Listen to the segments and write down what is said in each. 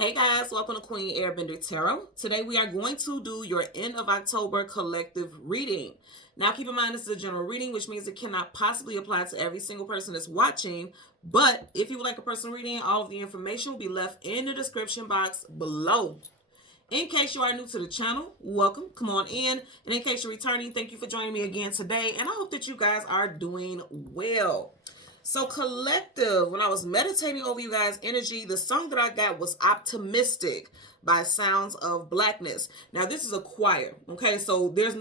Hey guys, welcome to Queen Airbender Tarot. Today we are going to do your end of October collective reading. Now keep in mind this is a general reading, which means it cannot possibly apply to every single person that's watching. But if you would like a personal reading, all of the information will be left in the description box below. In case you are new to the channel, welcome, come on in. And in case you're returning, thank you for joining me again today. And I hope that you guys are doing well. So collective, when I was meditating over you guys' energy, the song that I got was Optimistic by Sounds of Blackness. Now this is a choir, okay? So there's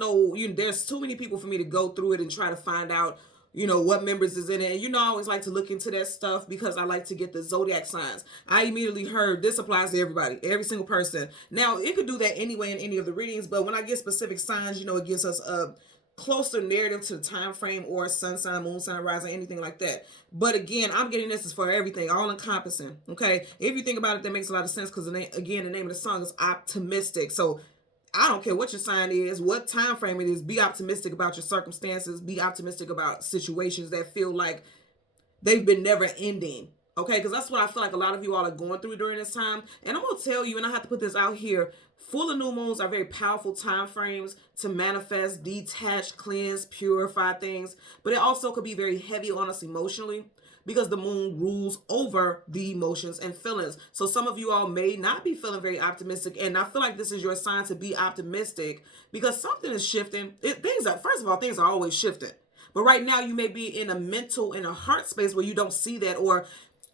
too many people for me to go through it and try to find out, what members is in it. And I always like to look into that stuff because I like to get the zodiac signs. I immediately heard this applies to everybody, every single person. Now it could do that anyway in any of the readings, but when I get specific signs, it gives us a closer narrative to the time frame or sun sign, moon sign, rising, anything like that. But again, I'm getting this is for everything, all encompassing. Okay, if you think about it, that makes a lot of sense because again, the name of the song is Optimistic. So I don't care what your sign is, what time frame it is. Be optimistic about your circumstances. Be optimistic about situations that feel like they've been never ending. Okay, because that's what I feel like a lot of you all are going through during this time. And I'm gonna tell you, and I have to put this out here, full and new moons are very powerful time frames to manifest, detach, cleanse, purify things. But it also could be very heavy on us emotionally because the moon rules over the emotions and feelings. So some of you all may not be feeling very optimistic. And I feel like this is your sign to be optimistic because something is shifting. First of all, things are always shifting. But right now you may be in a heart space where you don't see that, or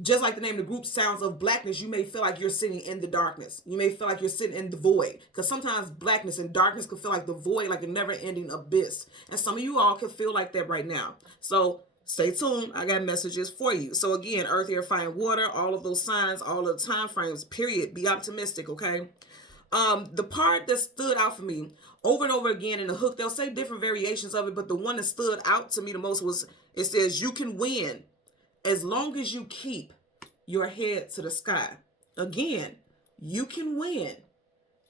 just like the name of the group, Sounds of Blackness, you may feel like you're sitting in the darkness. You may feel like you're sitting in the void. Because sometimes blackness and darkness can feel like the void, like a never-ending abyss. And some of you all can feel like that right now. So stay tuned. I got messages for you. So again, earth, air, fire, and water, all of those signs, all of the time frames, period. Be optimistic, okay? The part that stood out for me over and over again in the hook, they'll say different variations of it, but the one that stood out to me the most was, it says, you can win as long as you keep your head to the sky. Again, you can win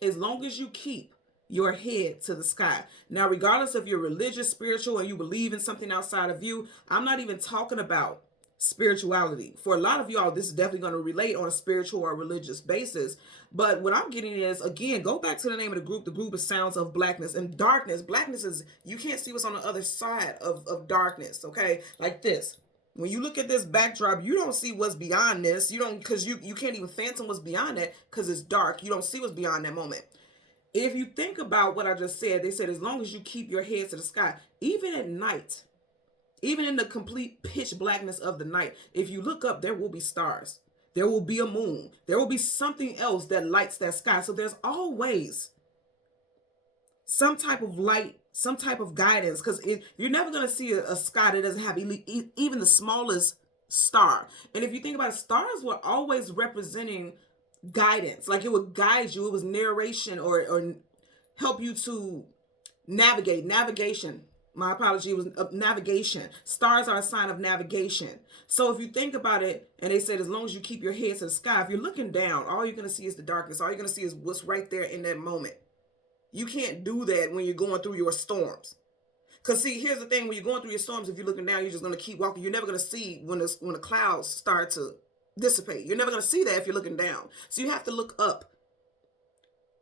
as long as you keep your head to the sky. Now, regardless if you're religious, spiritual, and you believe in something outside of you, I'm not even talking about spirituality. For a lot of y'all, this is definitely going to relate on a spiritual or religious basis. But what I'm getting is, again, go back to the name of the group. The group is Sounds of Blackness. And darkness, blackness is, you can't see what's on the other side of darkness, okay? Like this. When you look at this backdrop, you don't see what's beyond this. You don't, because you can't even phantom what's beyond that because it's dark. You don't see what's beyond that moment. If you think about what I just said, they said as long as you keep your head to the sky, even at night, even in the complete pitch blackness of the night, if you look up, there will be stars. There will be a moon. There will be something else that lights that sky. So there's always some type of light, some type of guidance, because you're never going to see a sky that doesn't have even the smallest star. And if you think about it, stars were always representing guidance. Like it would guide you. It was narration or help you to navigation. My apology, it was navigation. Stars are a sign of navigation. So if you think about it, and they said as long as you keep your head to the sky, if you're looking down, all you're going to see is the darkness. All you're going to see is what's right there in that moment. You can't do that when you're going through your storms. Because see, here's the thing. When you're going through your storms, if you're looking down, you're just going to keep walking. You're never going to see when the clouds start to dissipate. You're never going to see that if you're looking down. So you have to look up.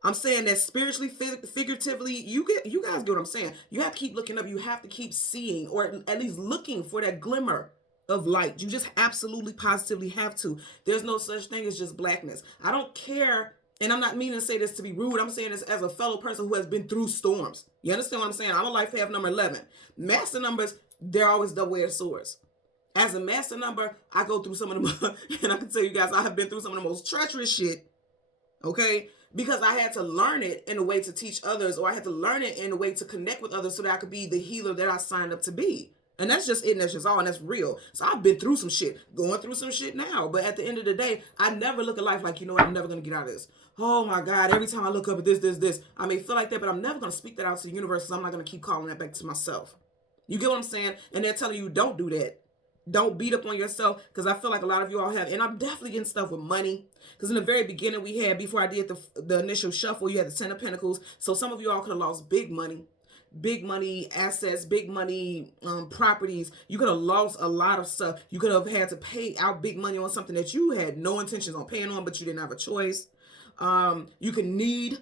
I'm saying that spiritually, figuratively, you guys get what I'm saying. You have to keep looking up. You have to keep seeing, or at least looking for that glimmer of light. You just absolutely, positively have to. There's no such thing as just blackness. I don't care. And I'm not meaning to say this to be rude. I'm saying this as a fellow person who has been through storms. You understand what I'm saying? I'm a life path number 11. Master numbers, they're always double-edged swords. As a master number, I go through some of them, and I can tell you guys, I have been through some of the most treacherous shit, okay? Because I had to learn it in a way to teach others, or I had to learn it in a way to connect with others so that I could be the healer that I signed up to be. And that's just it, and that's just all, and that's real. So I've been through some shit, going through some shit now. But at the end of the day, I never look at life like, you know what, I'm never going to get out of this. Oh my God, every time I look up at this. I may feel like that, but I'm never going to speak that out to the universe, so I'm not going to keep calling that back to myself. You get what I'm saying? And they're telling you, don't do that. Don't beat up on yourself, because I feel like a lot of you all have. And I'm definitely getting stuff with money. Because in the very beginning we had, before I did the initial shuffle, you had the Ten of Pentacles. So some of you all could have lost big money assets, big money properties. You could have lost a lot of stuff. You could have had to pay out big money on something that you had no intentions on paying on, but you didn't have a choice. You can need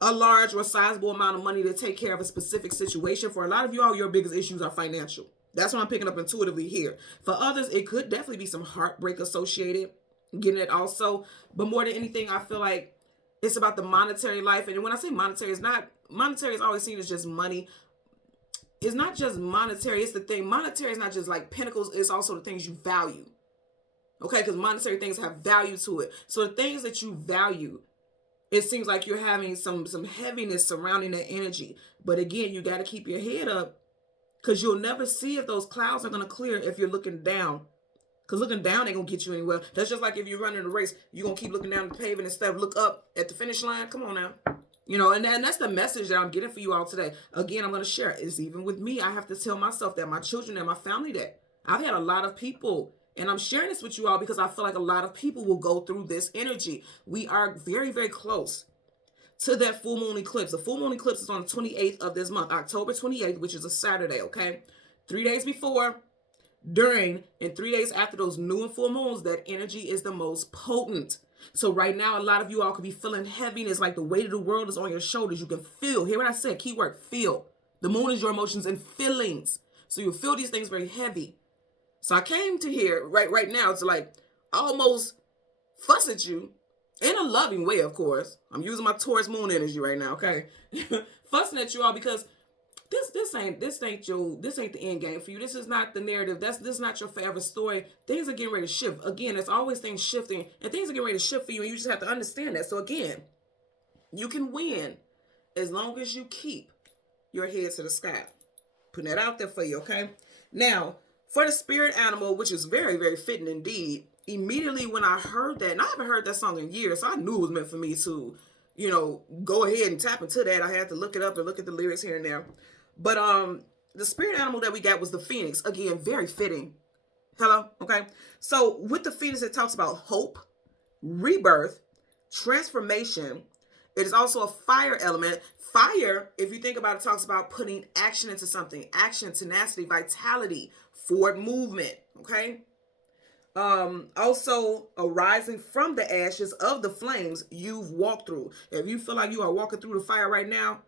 a large or sizable amount of money to take care of a specific situation. For a lot of you all, your biggest issues are financial. That's what I'm picking up intuitively here. For others, it could definitely be some heartbreak associated, getting it also. But more than anything, I feel like it's about the monetary life. And when I say monetary, it's not, monetary is always seen as just money. It's not just monetary. It's the thing. Monetary is not just like pinnacles. It's also the things you value. Okay, because monetary things have value to it. So the things that you value, it seems like you're having some heaviness surrounding that energy. But again, you got to keep your head up, because you'll never see if those clouds are going to clear if you're looking down. Because looking down ain't going to get you anywhere. That's just like if you're running a race, you're going to keep looking down the pavement instead of look up at the finish line. Come on now. You know, and that's the message that I'm getting for you all today. Again, I'm going to share. It's even with me. I have to tell myself that, my children and my family that. I've had a lot of people, and I'm sharing this with you all because I feel like a lot of people will go through this energy. We are very, very close to that full moon eclipse. The full moon eclipse is on the 28th of this month, October 28th, which is a Saturday, okay? 3 days before, during, and 3 days after those new and full moons, that energy is the most potent. So right now, a lot of you all could be feeling heaviness, like the weight of the world is on your shoulders. You can feel, hear what I said, keyword, feel. The moon is your emotions and feelings. So you feel these things very heavy. So I came to here right now to like almost fuss at you in a loving way, of course. I'm using my Taurus moon energy right now, okay? Fussing at you all because this ain't the end game for you. This is not the narrative. This is not your forever story. Things are getting ready to shift. Again, there's always things shifting, and things are getting ready to shift for you, and you just have to understand that. So again, you can win as long as you keep your head to the sky. Putting that out there for you, okay? Now, for the spirit animal, which is very, very fitting indeed, immediately when I heard that, and I haven't heard that song in years, so I knew it was meant for me to, you know, go ahead and tap into that. I had to look it up and look at the lyrics here and there. But the spirit animal that we got was the phoenix. Again, very fitting. Hello? Okay. So with the phoenix, it talks about hope, rebirth, transformation. It is also a fire element. Fire, if you think about it, talks about putting action into something. Action, tenacity, vitality, forward movement. Okay. Also arising from the ashes of the flames you've walked through. If you feel like you are walking through the fire right now,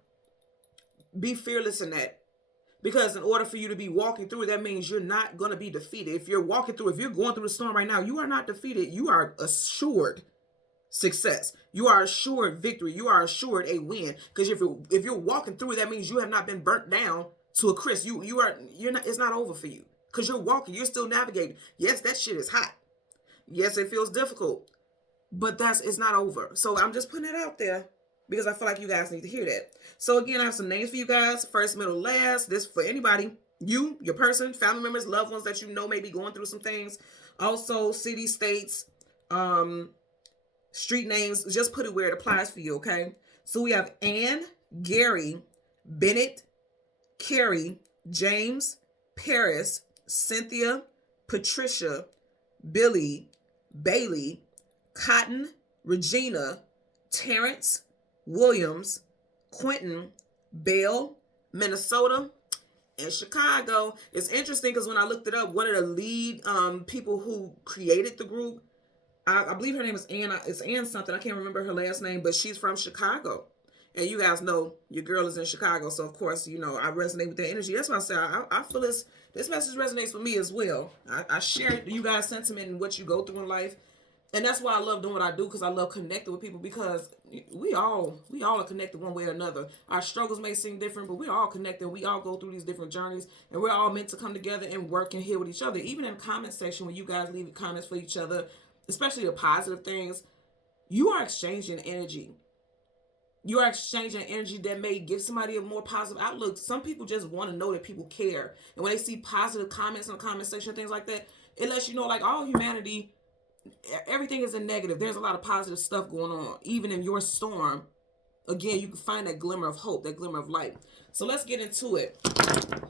be fearless in that. Because in order for you to be walking through it, that means you're not going to be defeated. If you're walking through, if you're going through the storm right now, you are not defeated. You are assured success. You are assured victory. You are assured a win. Because if you're walking through it, that means you have not been burnt down to a crisp. You're not, it's not over for you. Because you're walking, you're still navigating. Yes, that shit is hot. Yes, it feels difficult. But it's not over. So I'm just putting it out there because I feel like you guys need to hear that. So again, I have some names for you guys. First, middle, last. This for anybody. You, your person, family members, loved ones that you know may be going through some things. Also, city, states, street names. Just put it where it applies for you, okay? So we have Ann, Gary, Bennett, Carrie, James, Paris, Cynthia, Patricia, Billy, Bailey, Cotton, Regina, Terrence, Williams, Quentin, Bell, Minnesota, and Chicago. It's interesting because when I looked it up, one of the lead people who created the group, I believe her name is Ann. It's Ann something. I can't remember her last name, but she's from Chicago. And you guys know your girl is in Chicago. So, of course, you know, I resonate with that energy. That's why I say I feel this message resonates with me as well. I share you guys' sentiment and what you go through in life. And that's why I love doing what I do, because I love connecting with people, because we all are connected one way or another. Our struggles may seem different, but we're all connected. We all go through these different journeys, and we're all meant to come together and work and heal with each other. Even in the comment section, when you guys leave comments for each other, especially the positive things, you are exchanging energy. You are exchanging energy that may give somebody a more positive outlook. Some people just want to know that people care. And when they see positive comments in the comment section, things like that, it lets you know, like, all humanity, everything isn't negative. There's a lot of positive stuff going on. Even in your storm, again, you can find that glimmer of hope, that glimmer of light. So let's get into it.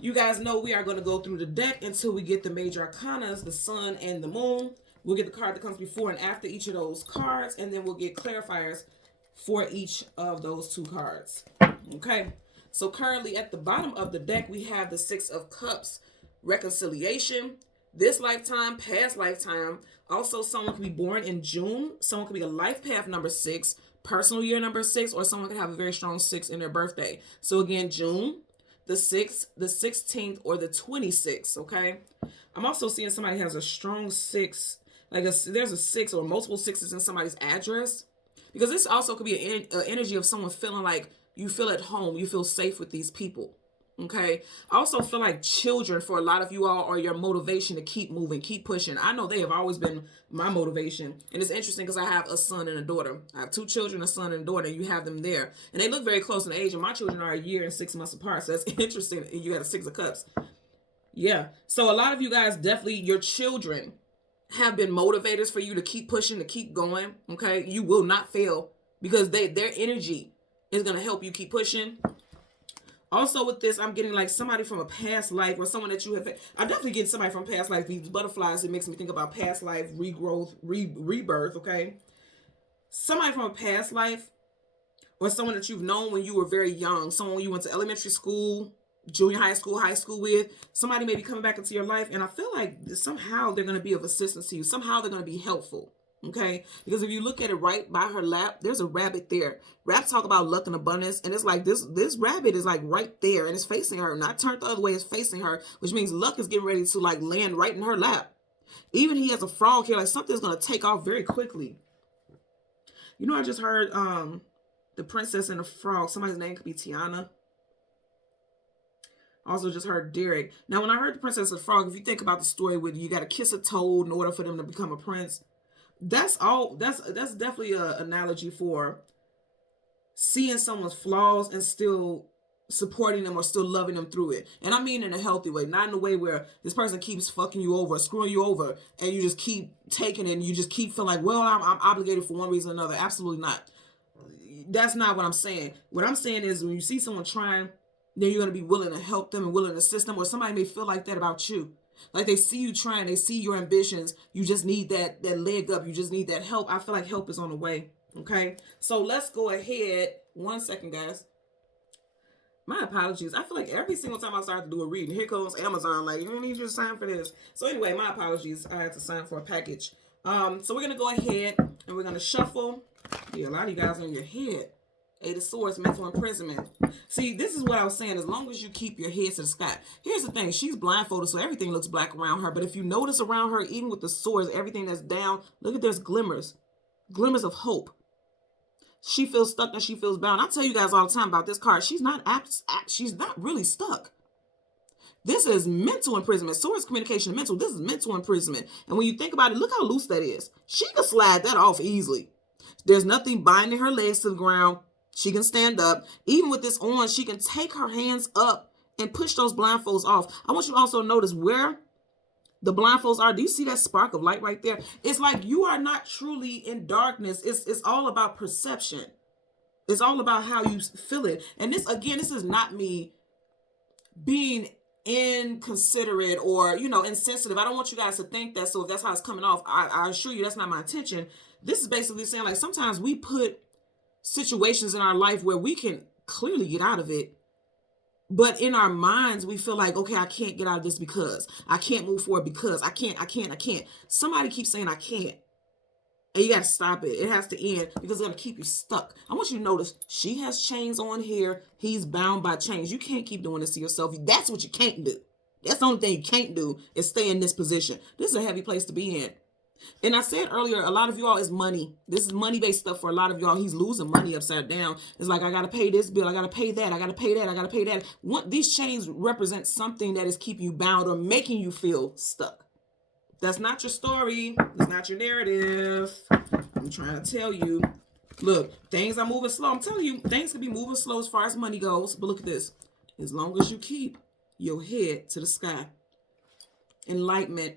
You guys know we are going to go through the deck until we get the major arcanas, the sun and the moon. We'll get the card that comes before and after each of those cards, and then we'll get clarifiers for each of those two cards. Okay, so currently at the bottom of the deck, we have the Six of Cups, reconciliation, This lifetime, past lifetime. Also, someone could be born in June. Someone could be a life path number 6, personal year number 6, or someone could have a very strong 6 in their birthday. So again, June, the 6th, the 16th, or the 26th, okay? I'm also seeing somebody has a strong 6, like there's a 6 or multiple 6s in somebody's address. Because this also could be an energy of someone feeling like you feel at home, you feel safe with these people. Okay. I also feel like children for a lot of you all are your motivation to keep moving, keep pushing. I know they have always been my motivation. And it's interesting because I have a son and a daughter. I have 2 children, a son and a daughter. You have them there. And they look very close in age. And my children are a year and 6 months apart. So that's interesting. You got a 6 of cups. Yeah. So a lot of you guys, definitely your children have been motivators for you to keep pushing, to keep going. Okay. You will not fail because their energy is going to help you keep pushing. Also with this, I'm getting like somebody from a past life or someone that you have. I'm definitely getting somebody from past life. These butterflies, it makes me think about past life, regrowth, rebirth, okay? Somebody from a past life or someone that you've known when you were very young, someone you went to elementary school, junior high school with, somebody may be coming back into your life. And I feel like somehow they're going to be of assistance to you. Somehow they're going to be helpful. Okay, because if you look at it right by her lap, there's a rabbit there. Rabbits talk about luck and abundance, and it's like this rabbit is like right there, and it's facing her, not turned the other way, it's facing her, which means luck is getting ready to like land right in her lap. Even he has a frog here, like something's gonna take off very quickly. You know, I just heard the princess and the frog. Somebody's name could be Tiana. Also just heard Derek. Now, when I heard the princess and the frog, if you think about the story with you got to kiss a toad in order for them to become a prince. That's definitely an analogy for seeing someone's flaws and still supporting them or still loving them through it. And I mean in a healthy way, not in a way where this person keeps fucking you over, screwing you over, and you just keep taking it and you just keep feeling like, well, I'm obligated for one reason or another. Absolutely not. That's not what I'm saying. What I'm saying is when you see someone trying, then you're going to be willing to help them and willing to assist them, or somebody may feel like that about you. Like they see you trying, they see your ambitions. You just need that leg up. You just need that help. I feel like help is on the way. Okay. So let's go ahead. 1 second, guys. My apologies. I feel like every single time I start to do a reading, here comes Amazon. Like, you need you to sign for this. So anyway, my apologies. I had to sign for a package. So we're going to go ahead and we're going to shuffle. Yeah, a lot of you guys are in your head. 8 of Swords, mental imprisonment. See, this is what I was saying. As long as you keep your head to the sky. Here's the thing. She's blindfolded, so everything looks black around her. But if you notice around her, even with the swords, everything that's down, look at there's glimmers. Glimmers of hope. She feels stuck and she feels bound. I tell you guys all the time about this card. She's not really stuck. This is mental imprisonment. Swords, communication, mental. This is mental imprisonment. And when you think about it, look how loose that is. She can slide that off easily. There's nothing binding her legs to the ground. She can stand up. Even with this on, she can take her hands up and push those blindfolds off. I want you to also notice where the blindfolds are. Do you see that spark of light right there? It's like you are not truly in darkness. It's all about perception. It's all about how you feel it. And this, again, this is not me being inconsiderate or, insensitive. I don't want you guys to think that. So if that's how it's coming off, I assure you that's not my intention. This is basically saying, like, sometimes we put situations in our life where we can clearly get out of it, but in our minds we feel like, okay, I can't get out of this because I can't move forward because I can't. Somebody keeps saying I can't, and you got to stop it. It has to end because it's going to keep you stuck. I want you to notice she has chains on here. He's bound by chains. You can't keep doing this to yourself. That's what you can't do. That's the only thing you can't do is stay in this position. This is a heavy place to be in. And I said earlier, a lot of y'all is money. This is money-based stuff for a lot of y'all. He's losing money upside down. It's like, I got to pay this bill. I got to pay that. I got to pay that. I got to pay that. These chains represent something that is keeping you bound or making you feel stuck. That's not your story. That's not your narrative. I'm trying to tell you. Look, things are moving slow. I'm telling you, things can be moving slow as far as money goes. But look at this. As long as you keep your head to the sky. Enlightenment.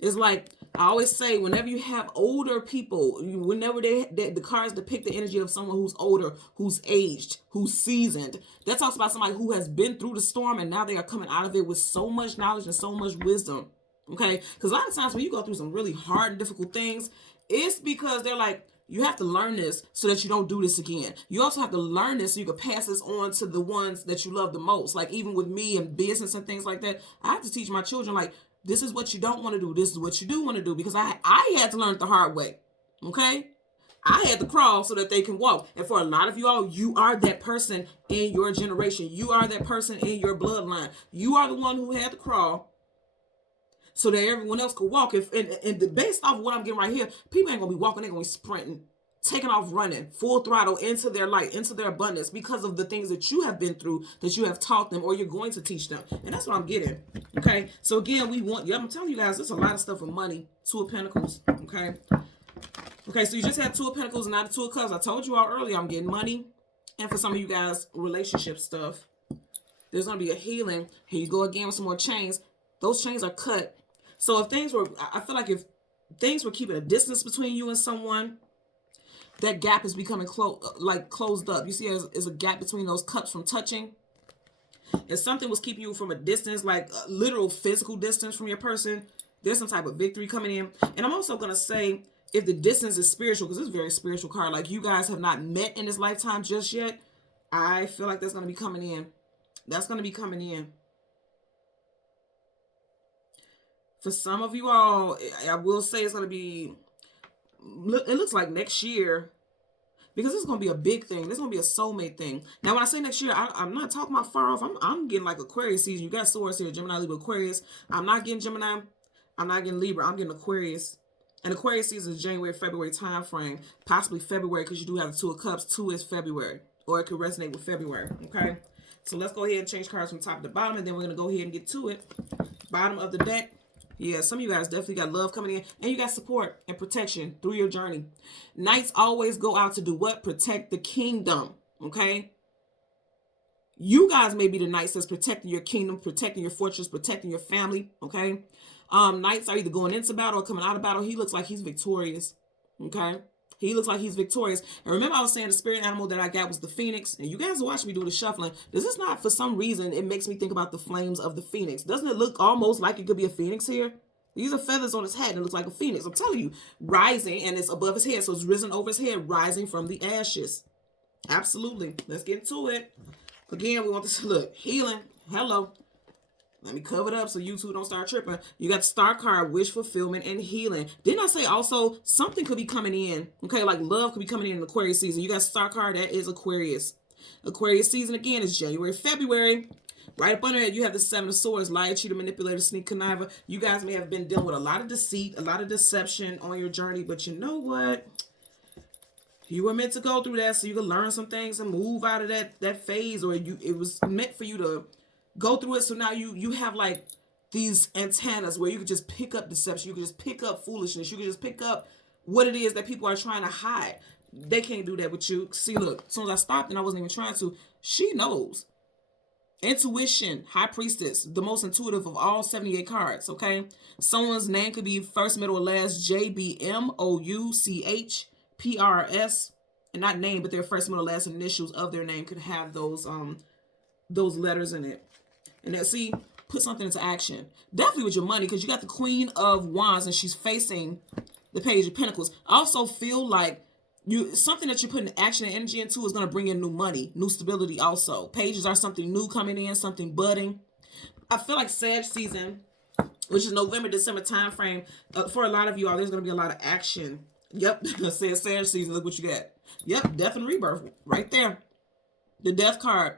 It's like I always say, whenever you have older people, whenever the cards depict the energy of someone who's older, who's aged, who's seasoned, that talks about somebody who has been through the storm and now they are coming out of it with so much knowledge and so much wisdom. Okay? Because a lot of times when you go through some really hard and difficult things, it's because they're like, you have to learn this so that you don't do this again. You also have to learn this so you can pass this on to the ones that you love the most. Like even with me and business and things like that, I have to teach my children, like, This is what you don't want to do. This is what you do want to do. Because I had to learn it the hard way. Okay? I had to crawl so that they can walk. And for a lot of you all, you are that person in your generation. You are that person in your bloodline. You are the one who had to crawl so that everyone else could walk. And based off of what I'm getting right here, people ain't going to be walking. They're going to be sprinting, taking off running, full throttle into their light, into their abundance because of the things that you have been through, that you have taught them or you're going to teach them. And that's what I'm getting. Okay? So again, I'm telling you guys, there's a lot of stuff with money. Two of Pentacles. Okay? Okay, so you just had Two of Pentacles and not the Two of Cups. I told you all earlier, I'm getting money. And for some of you guys, relationship stuff. There's going to be a healing. Here you go again with some more chains. Those chains are cut. So I feel like if things were keeping a distance between you and someone, that gap is becoming closed up. You see, there's a gap between those cups from touching. If something was keeping you from a distance, like a literal physical distance from your person, there's some type of victory coming in. And I'm also going to say, if the distance is spiritual, because it's a very spiritual card, like you guys have not met in this lifetime just yet, I feel like that's going to be coming in. That's going to be coming in. For some of you all, I will say it's going to be, it looks like next year, because this is going to be a big thing. This is going to be a soulmate thing. Now, when I say next year, I'm not talking about far off. I'm getting like Aquarius season. You got swords here, Gemini, Libra, Aquarius. I'm not getting Gemini. I'm not getting Libra. I'm getting Aquarius. And Aquarius season is January, February time frame. Possibly February, because you do have the Two of Cups. 2 is February. Or it could resonate with February. Okay? So let's go ahead and change cards from top to bottom. And then we're going to go ahead and get to it. Bottom of the deck. Yeah, some of you guys definitely got love coming in. And you got support and protection through your journey. Knights always go out to do what? Protect the kingdom. Okay? You guys may be the knights that's protecting your kingdom, protecting your fortress, protecting your family. Okay? Knights are either going into battle or coming out of battle. He looks like he's victorious. Okay? He looks like he's victorious. And remember I was saying the spirit animal that I got was the phoenix. And you guys watch me do the shuffling. This is not, for some reason, it makes me think about the flames of the phoenix. Doesn't it look almost like it could be a phoenix here? These are feathers on his head and it looks like a phoenix. I'm telling you, rising, and it's above his head. So it's risen over his head, rising from the ashes. Absolutely. Let's get into it. Again, we want this to look. Healing. Hello. Let me cover it up so you two don't start tripping. You got the star card, wish fulfillment and healing. Didn't I say also something could be coming in? Okay, like love could be coming in Aquarius season. You got star card, that is Aquarius. Aquarius season again is January, February. Right up under it, you have the Seven of Swords, liar, cheater, manipulator, sneak, conniver. You guys may have been dealing with a lot of deceit, a lot of deception on your journey, but you know what? You were meant to go through that so you could learn some things and move out of that phase, or it was meant for you to go through it. So now you have like these antennas where you could just pick up deception. You could just pick up foolishness. You could just pick up what it is that people are trying to hide. They can't do that with you. See, look, as soon as I stopped and I wasn't even trying to, she knows. Intuition, High Priestess, the most intuitive of all 78 cards, okay? Someone's name could be first, middle, or last, JBMOUCHPRS, and not name, but their first, middle, last initials of their name could have those letters in it. And that, see, put something into action. Definitely with your money, because you got the Queen of Wands, and she's facing the Page of Pentacles. I also feel like something that you're putting action and energy into is going to bring in new money, new stability also. Pages are something new coming in, something budding. I feel like Sag season, which is November, December time frame, for a lot of you all, there's going to be a lot of action. Yep, I said Sag season, look what you got. Yep, death and rebirth, right there. The death card.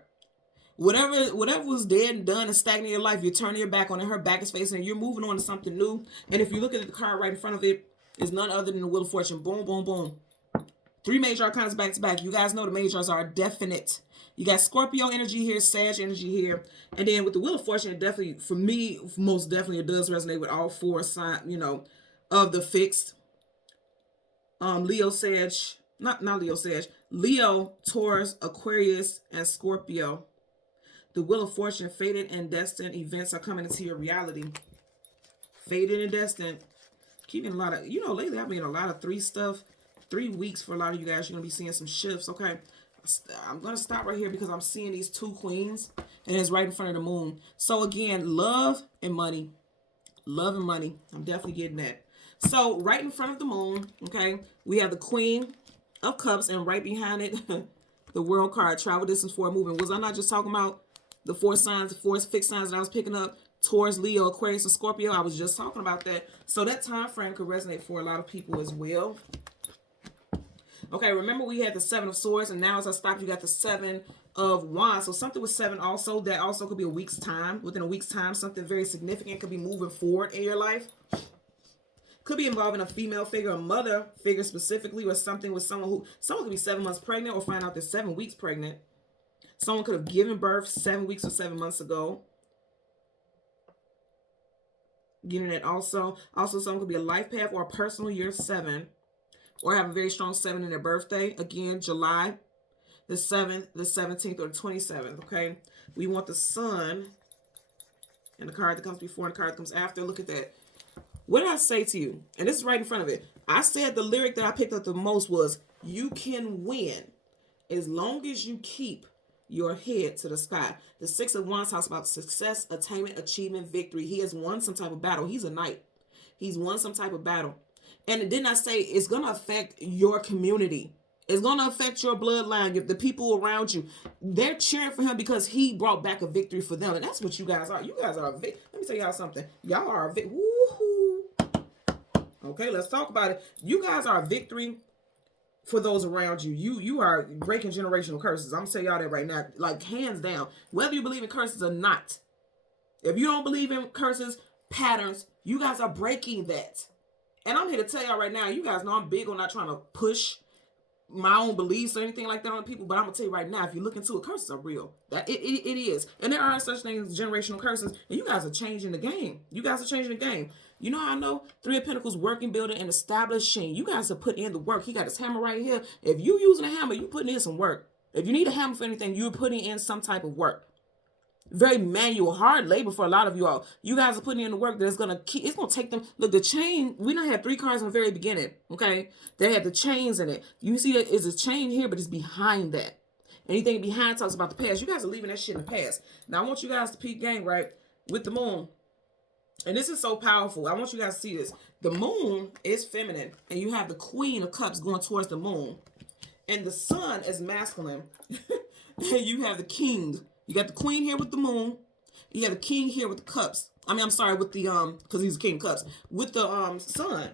Whatever was dead and done and stagnant in your life, you're turning your back on it. Her back is facing it. You're moving on to something new. And if you look at the card right in front of it, it's none other than the Wheel of Fortune. Boom, boom, boom. 3 major arcana back to back. You guys know the majors are definite. You got Scorpio energy here, Sag energy here. And then with the Wheel of Fortune, it definitely, for me, most definitely, it does resonate with all 4 signs, of the fixed. Leo, Sag, not Leo, Sag. Leo, Taurus, Aquarius, and Scorpio. The Wheel of Fortune, fated and destined events are coming into your reality. Fated and destined. Keeping a lot of, lately I've been a lot of 3 stuff. 3 weeks for a lot of you guys. You're going to be seeing some shifts. Okay. I'm going to stop right here because I'm seeing these 2 queens. And it's right in front of the moon. So again, love and money. Love and money. I'm definitely getting that. So right in front of the moon, okay, we have the Queen of Cups. And right behind it, the World card, travel distance for a movement. Was I not just talking about the 4 signs, the 4 fixed signs that I was picking up? Taurus, Leo, Aquarius, and Scorpio. I was just talking about that. So that time frame could resonate for a lot of people as well. Okay, remember we had the Seven of Swords, and now as I stopped, you got the Seven of Wands. So something with 7 also, that also could be a week's time. Within a week's time, something very significant could be moving forward in your life. Could be involving a female figure, a mother figure specifically, or something with someone could be 7 months pregnant or find out they're 7 weeks pregnant. Someone could have given birth 7 weeks or 7 months ago. Getting it also. Also, someone could be a life path or a personal year 7, or have a very strong 7 in their birthday. Again, July the 7th, the 17th, or the 27th. Okay, we want the Sun, and the card that comes before and the card that comes after. Look at that. What did I say to you? And this is right in front of it. I said the lyric that I picked up the most was, you can win as long as you keep your head to the sky. The 6 of Wands talks about success, attainment, achievement, victory. He has won some type of battle. He's a knight. He's won some type of battle. And didn't I say it's going to affect your community? It's going to affect your bloodline, the people around you. They're cheering for him because he brought back a victory for them. And that's what you guys are. You guys are a victory. Let me tell y'all something. Y'all are a victory. Woohoo. Okay, let's talk about it. You guys are a victory for those around you. You are breaking generational curses. I'm going to tell y'all that right now. Like, hands down. Whether you believe in curses or not. If you don't believe in curses, patterns, you guys are breaking that. And I'm here to tell y'all right now, you guys know I'm big on not trying to push my own beliefs or anything like that on people, but I'm gonna tell you right now, if you look into it, curses are real. That it is. And there are such things as generational curses, and you guys are changing the game. You guys are changing the game. You know how I know? 3 of Pentacles, working, building, and establishing. You guys have put in the work. He got his hammer right here. If you using a hammer, you putting in some work. If you need a hammer for anything, you're putting in some type of work. Very manual, hard labor for a lot of you all. You guys are putting in the work that's going to keep, it's going to take them. Look, the chain, we don't have 3 cards in the very beginning, okay? They had the chains in it. You see that is a chain here, but it's behind that. Anything behind talks about the past. You guys are leaving that shit in the past. Now, I want you guys to peek game, right, with the moon. And this is so powerful. I want you guys to see this. The moon is feminine, and you have the Queen of Cups going towards the moon. And the Sun is masculine. And you have the King. You got the Queen here with the moon. You have the King here with the cups. I'm sorry, with the, because he's the King of Cups. With the Sun.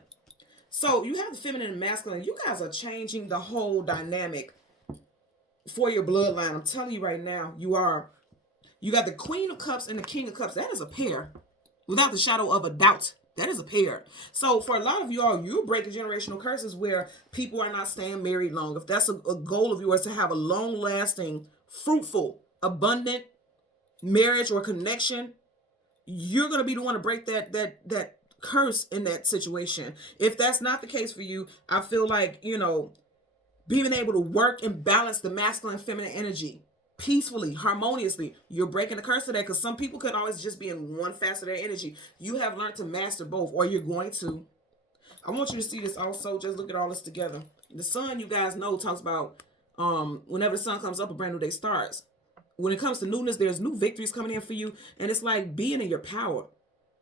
So you have the feminine and masculine. You guys are changing the whole dynamic for your bloodline. I'm telling you right now, you are. You got the Queen of Cups and the King of Cups. That is a pair. Without the shadow of a doubt. That is a pair. So for a lot of y'all, you're breaking generational curses where people are not staying married long. If that's a goal of yours, to have a long-lasting, fruitful, abundant marriage or connection, you're going to be the one to break that curse in that situation. If that's not the case for you, I feel like, you know, being able to work and balance the masculine and feminine energy peacefully, harmoniously, you're breaking the curse of that, because some people could always just be in one facet of their energy. You have learned to master both, or you're going to. I want you to see this also. Just look at all this together. The Sun, you guys know, talks about whenever the sun comes up, a brand new day starts. When it comes to newness, there's new victories coming in for you. And it's like being in your power.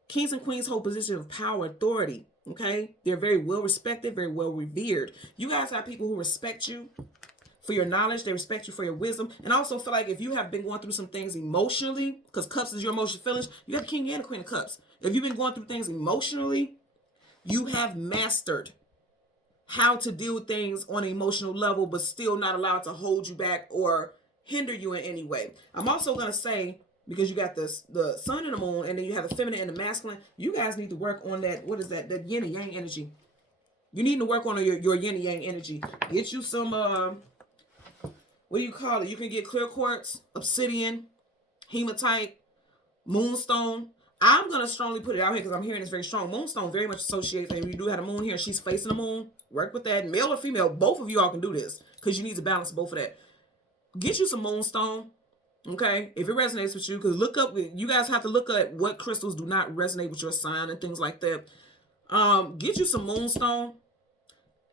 Kings and queens hold position of power, authority. Okay? They're very well respected, very well revered. You guys have people who respect you for your knowledge. They respect you for your wisdom. And I also feel like if you have been going through some things emotionally, because cups is your emotional feelings, you got the King and the Queen of Cups. If you've been going through things emotionally, you have mastered how to deal with things on an emotional level, but still not allowed to hold you back or hinder you in any way. I'm also going to say, because you got the Sun and the moon, and then you have the feminine and the masculine, you guys need to work on that. What is that? That yin and yang energy. You need to work on your yin and yang energy. Get you some, what do you call it? You can get clear quartz, obsidian, hematite, moonstone. I'm going to strongly put it out here because I'm hearing it's very strong. Moonstone very much associates, and you do have a moon here, she's facing the moon. Work with that. Male or female, both of you all can do this, because you need to balance both of that. Get you some moonstone, okay, if it resonates with you, because you guys have to look at what crystals do not resonate with your sign and things like that. Get you some moonstone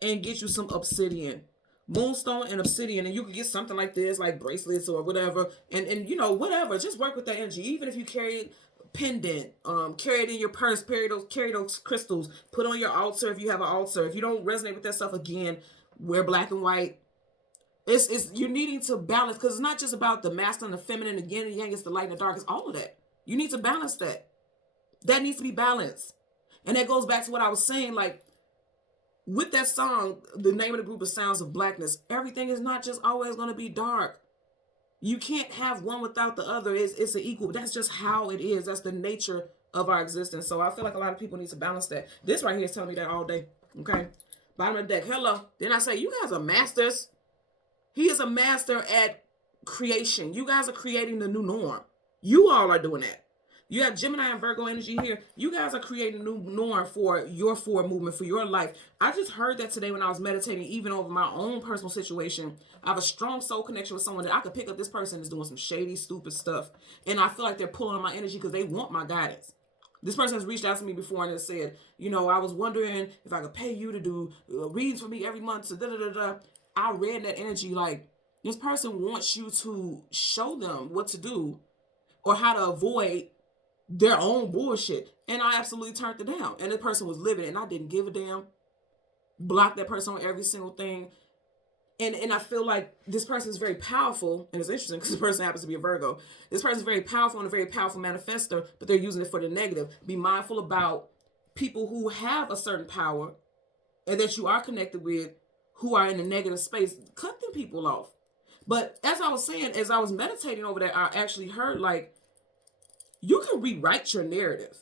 and get you some obsidian. Moonstone and obsidian, and you can get something like this, like bracelets or whatever, and you know, whatever, just work with that energy. Even if you carry pendant, carry it in your purse, carry those crystals, put on your altar if you have an altar. If you don't resonate with that stuff, again, wear black and white. It's you're needing to balance, because it's not just about the masculine and the feminine, the yin and yang, it's the light and the dark, it's all of that. You need to balance that. That needs to be balanced. And that goes back to what I was saying, like, with that song, the name of the group is Sounds of Blackness. Everything is not just always going to be dark. You can't have one without the other. It's an equal. That's just how it is. That's the nature of our existence. So I feel like a lot of people need to balance that. This right here is telling me that all day. Okay? Bottom of the deck. Hello. Then I say, you guys are masters. He is a master at creation. You guys are creating the new norm. You all are doing that. You have Gemini and Virgo energy here. You guys are creating a new norm for your forward movement, for your life. I just heard that today when I was meditating, even over my own personal situation. I have a strong soul connection with someone that I could pick up. This person is doing some shady, stupid stuff. And I feel like they're pulling on my energy because they want my guidance. This person has reached out to me before and has said, you know, I was wondering if I could pay you to do reads for me every month. So I read that energy like, this person wants you to show them what to do or how to avoid their own bullshit. And I absolutely turned it down. And the person was living, and I didn't give a damn. Blocked that person on every single thing. And I feel like this person is very powerful, and it's interesting because the person happens to be a Virgo. This person is very powerful and a very powerful manifester, but they're using it for the negative. Be mindful about people who have a certain power and that you are connected with who are in a negative space. Cut them people off. But as I was saying, as I was meditating over that, I actually heard like, you can rewrite your narrative.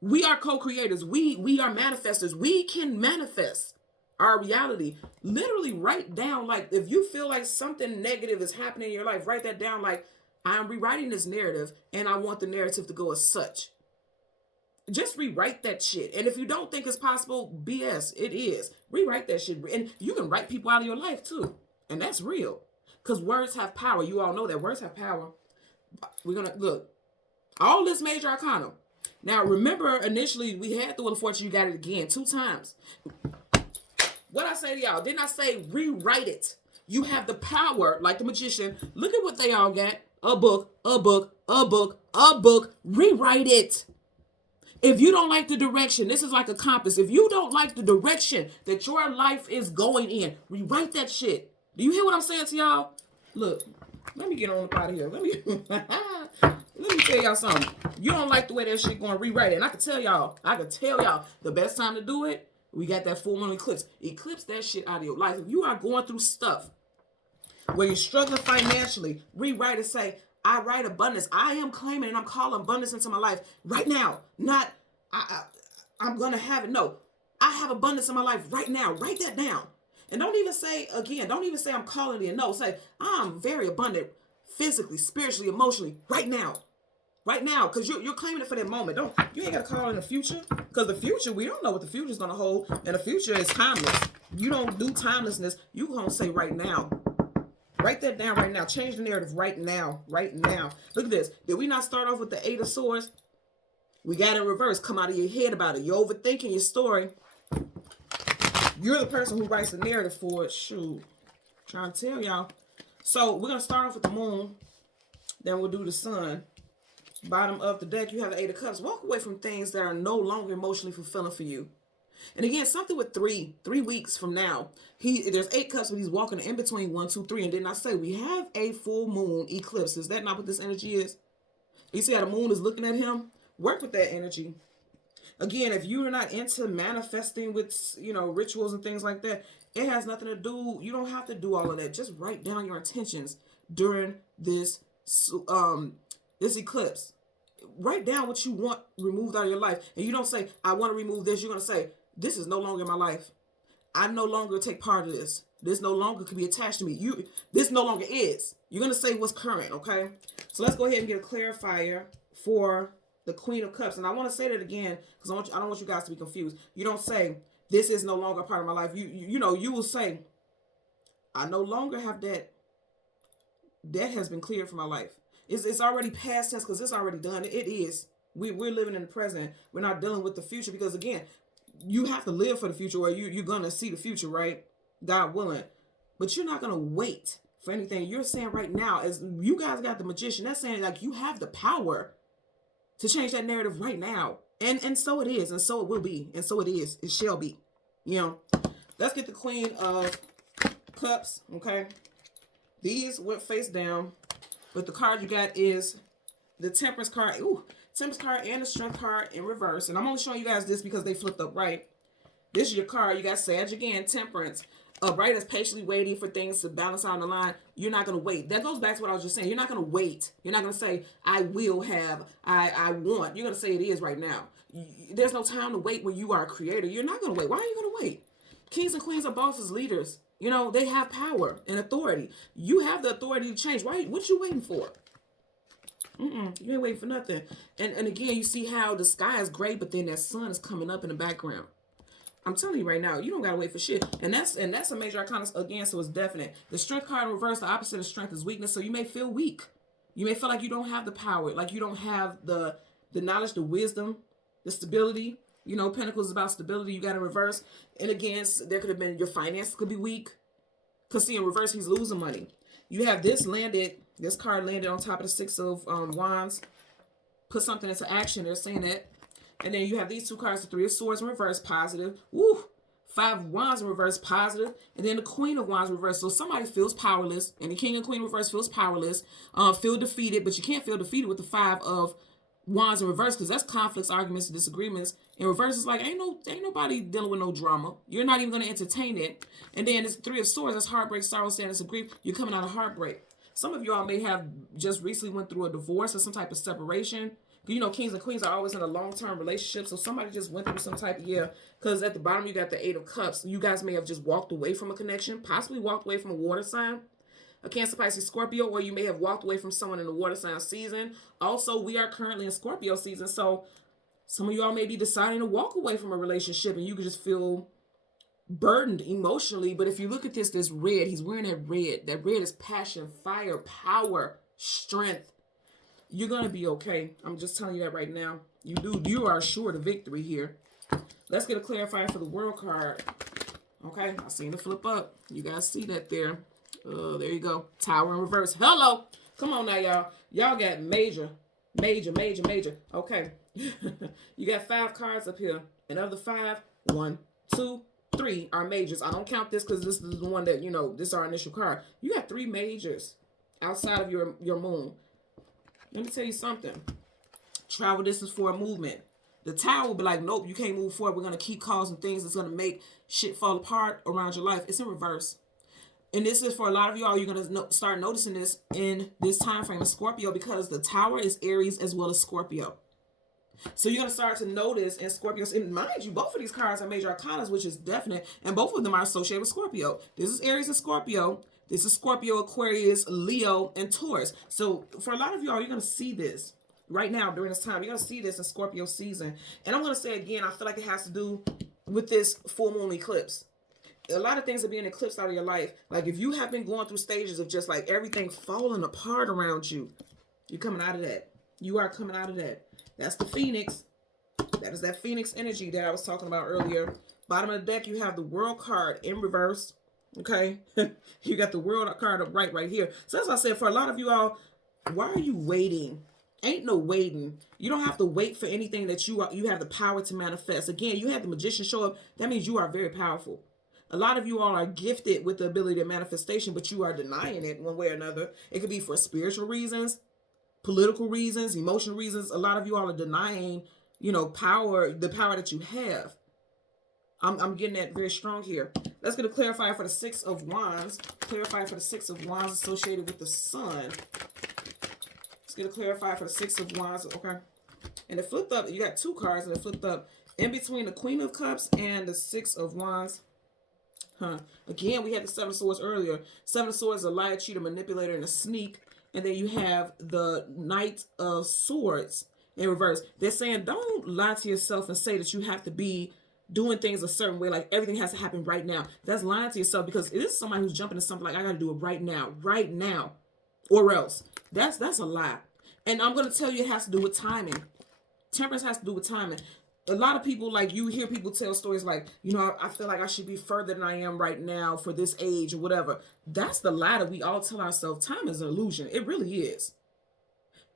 We are co-creators. We are manifestors. We can manifest our reality. Literally write down, like, if you feel like something negative is happening in your life, write that down. Like, I'm rewriting this narrative and I want the narrative to go as such. Just rewrite that shit. And if you don't think it's possible, BS, it is. Rewrite that shit. And you can write people out of your life too. And that's real. Because words have power. You all know that words have power. We're going to, look, all this major arcana. Now, remember, initially, we had the Wheel of Fortune. You got it again 2 times. What I say to y'all? Didn't I say rewrite it? You have the power, like the magician. Look at what they all got. A book, a book, a book, a book. Rewrite it. If you don't like the direction, this is like a compass. If you don't like the direction that your life is going in, rewrite that shit. Do you hear what I'm saying to y'all? Look, let me get on up out of here. Let me tell y'all something. You don't like the way that shit going, rewrite it. And I can tell y'all, the best time to do it, we got that full moon eclipse. Eclipse that shit out of your life. If you are going through stuff where you're struggling financially, rewrite it. Say, I write abundance. I am claiming and I'm calling abundance into my life right now. Not, I'm going to have it. No, I have abundance in my life right now. Write that down. And don't even say I'm calling it. No, say, I'm very abundant physically, spiritually, emotionally, right now. Right now, because you're claiming it for that moment. You ain't got to call in the future. Because the future, we don't know what the future is going to hold. And the future is timeless. You don't do timelessness. You going to say right now. Write that down right now. Change the narrative right now. Right now. Look at this. Did we not start off with the 8 of Swords? We got it in reverse. Come out of your head about it. You're overthinking your story. You're the person who writes the narrative for it. Shoot. Trying to tell y'all. So we're going to start off with the moon. Then we'll do the sun. Bottom of the deck, you have the 8 of Cups. Walk away from things that are no longer emotionally fulfilling for you. And again, something with 3 weeks from now. There's 8 cups, but he's walking in between 1, 2, 3. And then I say we have a full moon eclipse. Is that not what this energy is? You see how the moon is looking at him? Work with that energy. Again, if you're not into manifesting with, rituals and things like that, it has nothing to do. You don't have to do all of that. Just write down your intentions during this eclipse. Write down what you want removed out of your life. And you don't say, I want to remove this. You're going to say, this is no longer in my life. I no longer take part of this. This no longer can be attached to me. This no longer is. You're going to say what's current, okay? So let's go ahead and get a clarifier for the Queen of Cups. And I want to say that again because I don't want you guys to be confused. You don't say, this is no longer a part of my life. You will say, I no longer have that. That has been cleared from my life. It's already past tense because it's already done. It is. We're living in the present. We're not dealing with the future because, again, you have to live for the future or you're going to see the future, right? God willing. But you're not going to wait for anything. You're saying right now, as you guys got the magician, that's saying like you have the power to change that narrative right now. And so it is. And so it will be. And so it is. It shall be. Let's get the Queen of Cups, okay? These went face down. But the card you got is the Temperance card. Ooh, Tempest card and the Strength card in reverse. And I'm only showing you guys this because they flipped up right. This is your card. You got Sag again, Temperance. Upright is patiently waiting for things to balance out on the line. You're not going to wait. That goes back to what I was just saying. You're not going to wait. You're not going to say, I will have, I want. You're going to say it is right now. There's no time to wait when you are a creator. You're not going to wait. Why are you going to wait? Kings and queens are bosses, leaders. You know, they have power and authority. You have the authority to change. Why? What you waiting for? You ain't waiting for nothing. And again, you see how the sky is gray, but then that sun is coming up in the background. I'm telling you right now, you don't gotta wait for shit. And that's a major arcana again, so it's definite. The Strength card in reverse, the opposite of strength is weakness. So you may feel weak. You may feel like you don't have the power, like you don't have the knowledge, the wisdom, the stability. You know, Pentacles is about stability. You got in reverse. And again, there could have been your finances could be weak. Because see, in reverse, he's losing money. You have this card landed on top of the Six of Wands. Put something into action. They're saying that. And then you have these two cards, the Three of Swords in reverse, positive. Woo! Five of Wands in reverse, positive. And then the Queen of Wands in reverse. So somebody feels powerless. And the King and Queen in reverse feels powerless. Feel defeated. But you can't feel defeated with the Five of Wands in reverse, because that's conflicts, arguments, and disagreements. In reverse, it's like ain't nobody dealing with no drama. You're not even going to entertain it. And then it's Three of Swords. That's heartbreak, sorrow, sadness, and grief. You're coming out of heartbreak. Some of y'all may have just recently went through a divorce or some type of separation. You know, kings and queens are always in a long-term relationship. So somebody just went through some type of, because at the bottom you got the Eight of Cups. You guys may have just walked away from a connection, possibly walked away from a water sign, a Cancer, Pisces, Scorpio, or you may have walked away from someone in the water sign season. Also, we are currently in Scorpio season. So some of y'all may be deciding to walk away from a relationship and you could just feel burdened emotionally. But if you look at this red, he's wearing that red. That red is passion, fire, power, strength. You're going to be okay. I'm just telling you that right now. You are assured of victory here. Let's get a clarifier for the World card. Okay, I seen the flip up. You guys see that there. There you go. Tower in reverse. Hello. Come on now, y'all. Y'all got major. Okay. You got 5 cards up here. And of the 5, 1, 2, 3 are majors. I don't count this because this is the one that, this is our initial card. You got 3 majors outside of your moon. Let me tell you something. Travel distance for a movement. The Tower will be like, nope, you can't move forward. We're going to keep causing things that's going to make shit fall apart around your life. It's in reverse. And this is for a lot of y'all, you're going to start noticing this in this time frame of Scorpio, because the Tower is Aries as well as Scorpio. So you're going to start to notice in Scorpio, and mind you, both of these cards are major arcanas, which is definite, and both of them are associated with Scorpio. This is Aries and Scorpio. This is Scorpio, Aquarius, Leo, and Taurus. So for a lot of y'all, you're going to see this right now during this time. You're going to see this in Scorpio season. And I'm going to say again, I feel like it has to do with this full moon eclipse. A lot of things are being eclipsed out of your life. Like if you have been going through stages of just like everything falling apart around you, you're coming out of that. You are coming out of that. That's the Phoenix. That is that Phoenix energy that I was talking about earlier. Bottom of the deck, you have the World card in reverse. Okay. You got the World card up right here. So as I said, for a lot of you all, why are you waiting? Ain't no waiting. You don't have to wait for anything that you have the power to manifest. Again, you have the Magician show up. That means you are very powerful. A lot of you all are gifted with the ability of manifestation, but you are denying it one way or another. It could be for spiritual reasons, political reasons, emotional reasons. A lot of you all are denying, power, the power that you have. I'm getting that very strong here. Let's get a clarifier for the Six of Wands. Clarifier for the Six of Wands associated with the Sun. Let's get a clarifier for the Six of Wands. Okay. And it flipped up. You got 2 cards and it flipped up in between the Queen of Cups and the Six of Wands. Again, we had the Seven of Swords earlier. Seven of Swords is a liar, cheater, manipulator, and a sneak. And then you have the Knight of Swords in reverse. They're saying don't lie to yourself and say that you have to be doing things a certain way, like everything has to happen right now. That's lying to yourself, because it is somebody who's jumping to something like, I got to do it right now, or else. That's a lie. And I'm going to tell you, it has to do with timing. Temperance has to do with timing. A lot of people, like, you hear people tell stories like, I feel like I should be further than I am right now for this age or whatever. That's the lie that we all tell ourselves. Time is an illusion. It really is.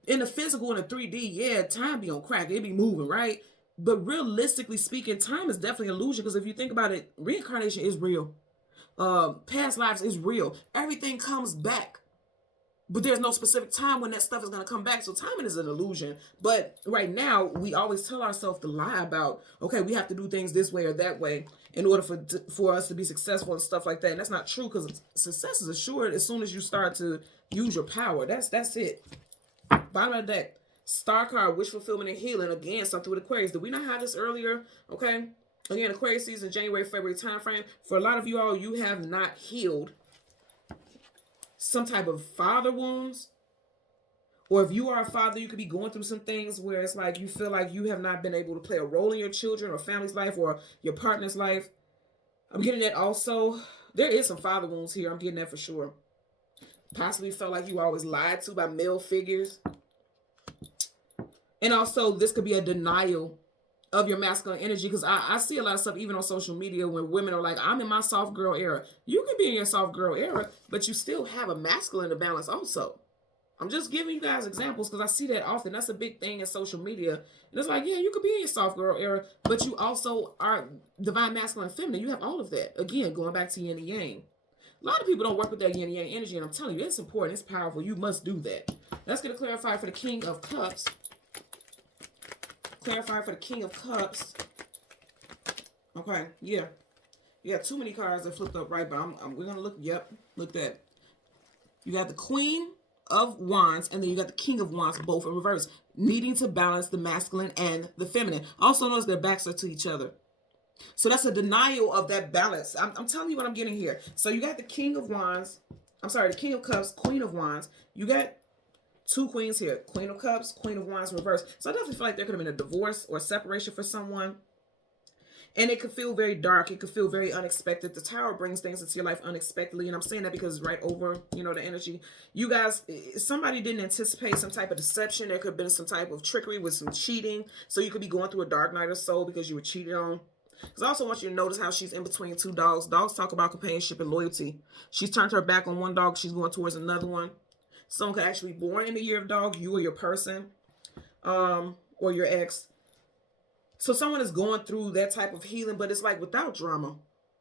In the physical, in the 3D, yeah, time be on crack. It be moving, right? But realistically speaking, time is definitely an illusion, because if you think about it, reincarnation is real. Past lives is real. Everything comes back. But there's no specific time when that stuff is going to come back. So timing is an illusion. But right now, we always tell ourselves to lie about, okay, we have to do things this way or that way in order for us to be successful and stuff like that. And that's not true, because success is assured as soon as you start to use your power. That's it. Bottom of the deck. Star card, wish fulfillment and healing. Again, something with Aquarius. Did we not have this earlier? Okay. Again, Aquarius season, January, February time frame. For a lot of you all, you have not healed some type of father wounds. Or if you are a father, you could be going through some things where it's like you feel like you have not been able to play a role in your children or family's life or your partner's life. I'm getting that also. There is some father wounds here. I'm getting that for sure. Possibly felt like you were always lied to by male figures. And also, this could be a denial of your masculine energy, because I see a lot of stuff even on social media when women are like, I'm in my soft girl era. You can be in your soft girl era, but you still have a masculine balance also. I'm just giving you guys examples because I see that often. That's a big thing in social media. And it's like, yeah, you could be in your soft girl era, but you also are divine masculine and feminine. You have all of that. Again, going back to yin and yang. A lot of people don't work with that yin and yang energy, and I'm telling you, it's important. It's powerful. You must do that. Let's get it clarified for the King of Cups. Clarify for the King of Cups. Okay, yeah. You got too many cards that flipped up right, but we're going to look, yep, look at. You got the Queen of Wands, and then you got the King of Wands, both in reverse, needing to balance the masculine and the feminine. Also notice their backs are to each other. So that's a denial of that balance. I'm telling you what I'm getting here. So you got the King of Wands, the King of Cups, Queen of Wands. You got two queens here. Queen of Cups, Queen of Wands reverse. So I definitely feel like there could have been a divorce or a separation for someone. And it could feel very dark. It could feel very unexpected. The Tower brings things into your life unexpectedly. And I'm saying that because right over, the energy. You guys, somebody didn't anticipate some type of deception. There could have been some type of trickery with some cheating. So you could be going through a dark night or so because you were cheated on. Because I also want you to notice how she's in between two dogs. Dogs talk about companionship and loyalty. She's turned her back on one dog. She's going towards another one. Someone could actually be born in the year of dog, you or your person, or your ex. So someone is going through that type of healing, but it's like without drama.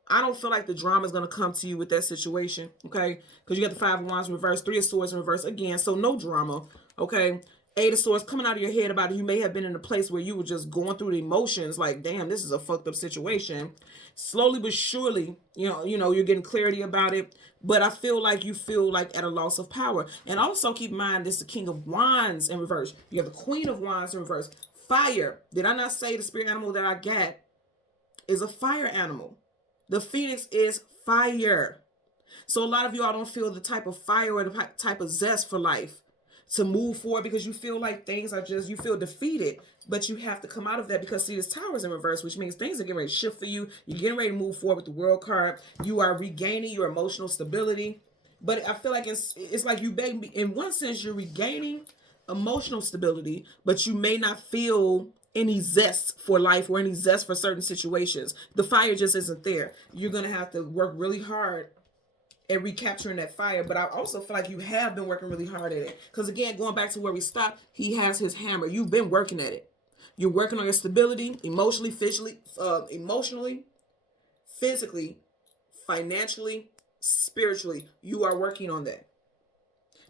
I don't feel like the drama is going to come to you with that situation, okay? Because you got the Five of Wands in reverse, Three of Swords in reverse again, so no drama, okay? Eight of Swords coming out of your head about it. You may have been in a place where you were just going through the emotions, like, damn, this is a fucked up situation. Slowly but surely, you're getting clarity about it. But I feel like you feel like at a loss of power. And also keep in mind, this is the King of Wands in reverse. You have the Queen of Wands in reverse. Fire. Did I not say the spirit animal that I got is a fire animal? The Phoenix is fire. So a lot of y'all don't feel the type of fire or the type of zest for life to move forward because you feel like things are you feel defeated. But you have to come out of that because, see, this Tower is in reverse, which means things are getting ready to shift for you. You're getting ready to move forward with the World card. You are regaining your emotional stability. But I feel like it's like you, in one sense, you're regaining emotional stability, but you may not feel any zest for life or any zest for certain situations. The fire just isn't there. You're going to have to work really hard at recapturing that fire. But I also feel like you have been working really hard at it. Because again, going back to where we stopped, he has his hammer. You've been working at it. You're working on your stability, emotionally, physically, financially, spiritually. You are working on that.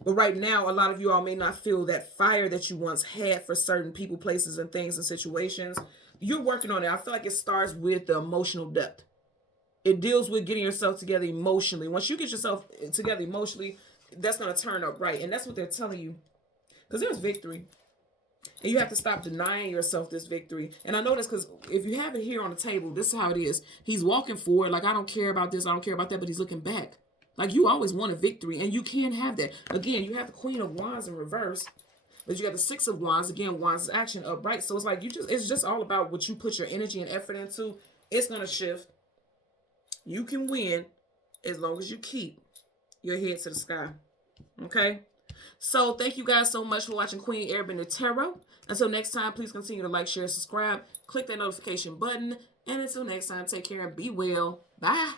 But right now, a lot of you all may not feel that fire that you once had for certain people, places, and things and situations. You're working on it. I feel like it starts with the emotional depth. It deals with getting yourself together emotionally. Once you get yourself together emotionally, that's going to turn up right. And that's what they're telling you. Because there's victory. And you have to stop denying yourself this victory. And I know this because if you have it here on the table, this is how it is. He's walking forward like, I don't care about this, I don't care about that, but he's looking back. Like, you always want a victory, and you can have that. Again, you have the Queen of Wands in reverse, but you got the Six of Wands. Again, Wands is action upright. So it's like it's just all about what you put your energy and effort into. It's going to shift. You can win as long as you keep your head to the sky. Okay? So thank you guys so much for watching Queen Airbender Tarot. Until next time, please continue to like, share, subscribe. Click that notification button. And until next time, take care and be well. Bye.